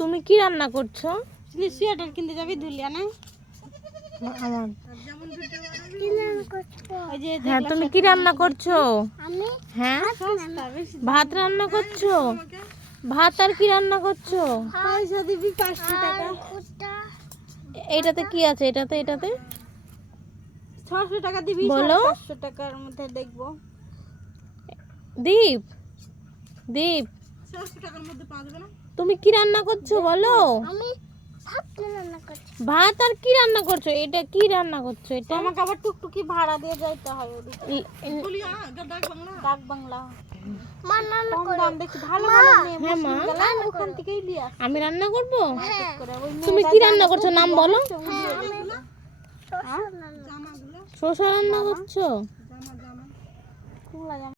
তুমি কি রান্না করছো? সোয়েটার কিনতে যাবি ধুলিয়া না আমার ওই যে হ্যাঁ, তুমি কি রান্না করছো? আমি হ্যাঁ, সস্তা বেশি ভাত রান্না করছো? ভাত আর কি রান্না করছো? পয়সা দিবি 500 টাকা এটাতে কি আছে? এটাতে 600 টাকা দিবি বলো। 500 টাকার মধ্যে দেখবো দীপ, দীপ 600 টাকার মধ্যে পাওয়া যাবে না তুমি কি রান্না করছো বলো? আমি ভাত রান্না করছি। ভাত আর কি রান্না করছো? এটা কি রান্না করছো? এটা আমাকে আবার টুকটুকি ভাড়া দিয়ে যাইতে হয় ওদিকে ডাক বাংলা মা রান্না কম করে দাম দেখি ভালো ভালো মেয়ে হ্যাঁ মা, মুসলিম গেলাম ওখান থেকেই নিয়ে আসি আমি রান্না করব। হ্যাঁ করে ওই তুমি কি রান্না করছো নাম বলো? শসা রান্না শসা রান্না করছো? কুমড়া জামা